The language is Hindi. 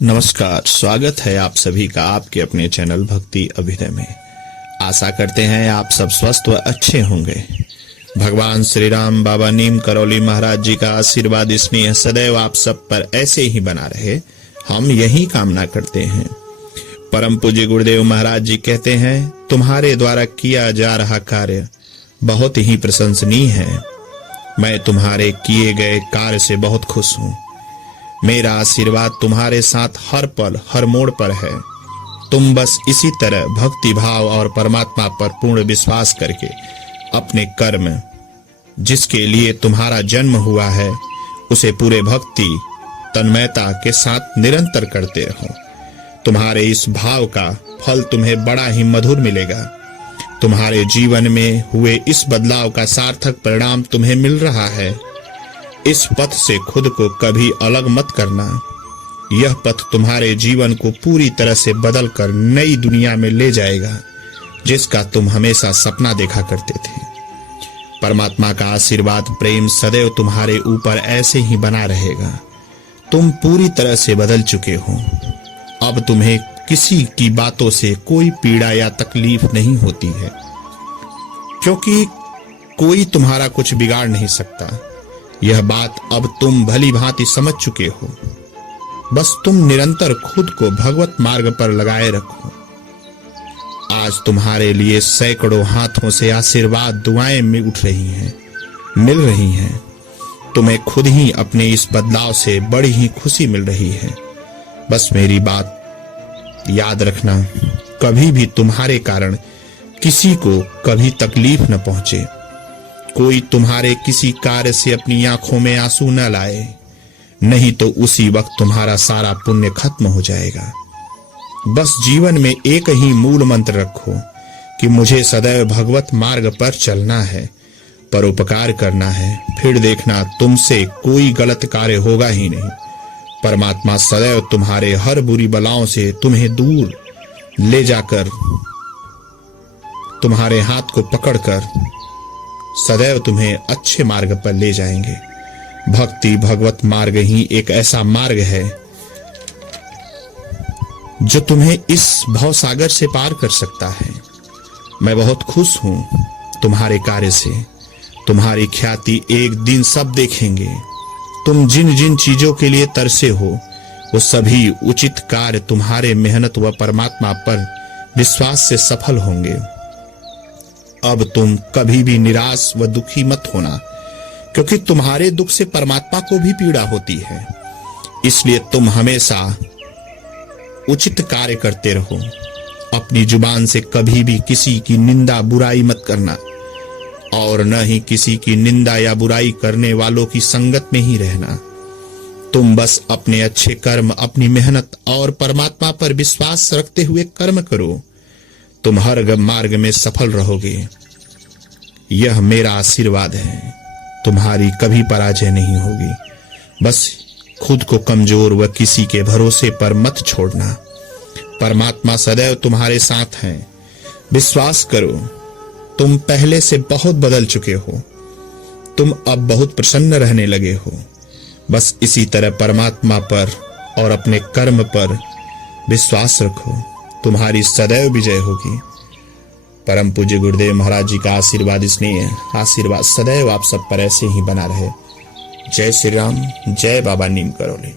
नमस्कार, स्वागत है आप सभी का आपके अपने चैनल भक्ति अभिनय में। आशा करते हैं आप सब स्वस्थ व अच्छे होंगे। भगवान श्री राम, बाबा नीम करौली महाराज जी का आशीर्वाद स्नेह सदैव आप सब पर ऐसे ही बना रहे, हम यही कामना करते हैं। परम पूज्य गुरुदेव महाराज जी कहते हैं, तुम्हारे द्वारा किया जा रहा कार्य बहुत ही प्रशंसनीय है। मैं तुम्हारे किए गए कार्य से बहुत खुश हूँ। मेरा आशीर्वाद तुम्हारे साथ हर पल हर मोड़ पर है। तुम बस इसी तरह भक्ति भाव और परमात्मा पर पूर्ण विश्वास करके अपने कर्म जिसके लिए तुम्हारा जन्म हुआ है उसे पूरे भक्ति तन्मयता के साथ निरंतर करते रहो। तुम्हारे इस भाव का फल तुम्हें बड़ा ही मधुर मिलेगा। तुम्हारे जीवन में हुए इस बदलाव का सार्थक परिणाम तुम्हें मिल रहा है। इस पथ से खुद को कभी अलग मत करना। यह पथ तुम्हारे जीवन को पूरी तरह से बदल कर नई दुनिया में ले जाएगा, जिसका तुम हमेशा सपना देखा करते थे। परमात्मा का आशीर्वाद प्रेम सदैव तुम्हारे ऊपर ऐसे ही बना रहेगा। तुम पूरी तरह से बदल चुके हो। अब तुम्हें किसी की बातों से कोई पीड़ा या तकलीफ नहीं होती है, क्योंकि कोई तुम्हारा कुछ बिगाड़ नहीं सकता। यह बात अब तुम भली भांति समझ चुके हो। बस तुम निरंतर खुद को भगवत मार्ग पर लगाए रखो। आज तुम्हारे लिए सैकड़ों हाथों से आशीर्वाद दुआएं मिल रही हैं। तुम्हें खुद ही अपने इस बदलाव से बड़ी ही खुशी मिल रही है। बस मेरी बात याद रखना, कभी भी तुम्हारे कारण किसी को कभी तकलीफ न पहुंचे। कोई तुम्हारे किसी कार्य से अपनी आंखों में आंसू न लाए, नहीं तो उसी वक्त तुम्हारा सारा पुण्य खत्म हो जाएगा। बस जीवन में एक ही मूल मंत्र रखो कि मुझे सदैव भगवत मार्ग पर चलना है, परोपकार करना है। फिर देखना तुमसे कोई गलत कार्य होगा ही नहीं। परमात्मा सदैव तुम्हारे हर बुरी बलाओं से तुम्हें दूर ले जाकर तुम्हारे हाथ को पकड़कर सदैव तुम्हें अच्छे मार्ग पर ले जाएंगे। भक्ति भगवत मार्ग ही एक ऐसा मार्ग है जो तुम्हें इस भवसागर से पार कर सकता है। मैं बहुत खुश हूं तुम्हारे कार्य से। तुम्हारी ख्याति एक दिन सब देखेंगे। तुम जिन जिन चीजों के लिए तरसे हो वो सभी उचित कार्य तुम्हारे मेहनत व परमात्मा पर विश्वास से सफल होंगे। अब तुम कभी भी निराश व दुखी मत होना, क्योंकि तुम्हारे दुख से परमात्मा को भी पीड़ा होती है। इसलिए तुम हमेशा उचित कार्य करते रहो। अपनी जुबान से कभी भी किसी की निंदा बुराई मत करना, और न ही किसी की निंदा या बुराई करने वालों की संगत में ही रहना। तुम बस अपने अच्छे कर्म, अपनी मेहनत और परमात्मा पर विश्वास रखते हुए कर्म करो। तुम हर मार्ग में सफल रहोगे। यह मेरा आशीर्वाद है। तुम्हारी कभी पराजय नहीं होगी। बस खुद को कमजोर व किसी के भरोसे पर मत छोड़ना। परमात्मा सदैव तुम्हारे साथ है। विश्वास करो, तुम पहले से बहुत बदल चुके हो। तुम अब बहुत प्रसन्न रहने लगे हो। बस इसी तरह परमात्मा पर और अपने कर्म पर विश्वास रखो। तुम्हारी सदैव विजय होगी। परम पूज्य गुरुदेव महाराज जी का आशीर्वाद सदैव आप सब पर ऐसे ही बना रहे। जय श्री राम, जय बाबा नीम करौली।